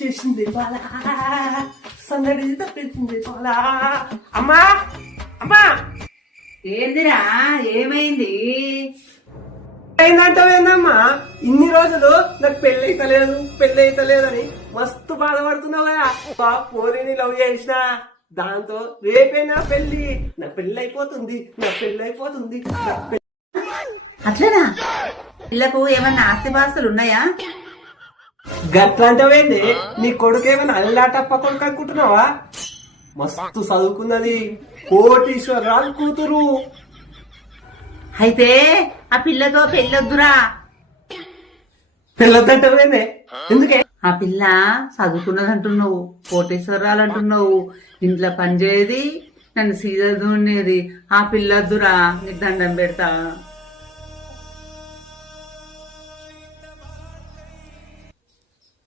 వచ్చేసింది బాలా, సందడి తప్పించింది బాలా. అమ్మా అమ్మా, ఏందిరా ఏమైంది? ఏందంటావేందమ్మా? ఇన్ని రోజులు నాకు పెళ్ళి అయితలేదని మస్తు బాధపడుతున్నావు కదా. పోరీని లవ్ చేసిన దాంతో రేపే నా పెళ్లి అయిపోతుంది. అట్లనా? పిల్లకు ఏమన్నా ఆస్తిపాస్తులు ఉన్నాయా? గట్లంటావేంది? నీ కొడుకు ఏమైనా అల్లాటప్ప కొడుకు అనుకుంటున్నావా? మస్తు చదువుకున్నది, కోటీశ్వరరాలు కూతురు. అయితే ఆ పిల్లతో పెళ్ళొద్దురా. పెళ్ళొద్దంటావేంది? ఎందుకే? ఆ పిల్ల చదువుకున్నది అంటున్నావు, కోటేశ్వరాలు అంటున్నావు, ఇంట్లో పనిచేయది, నన్ను సీజర్ ఉండేది. ఆ పిల్లొద్దురా, నీకు దండం పెడతా.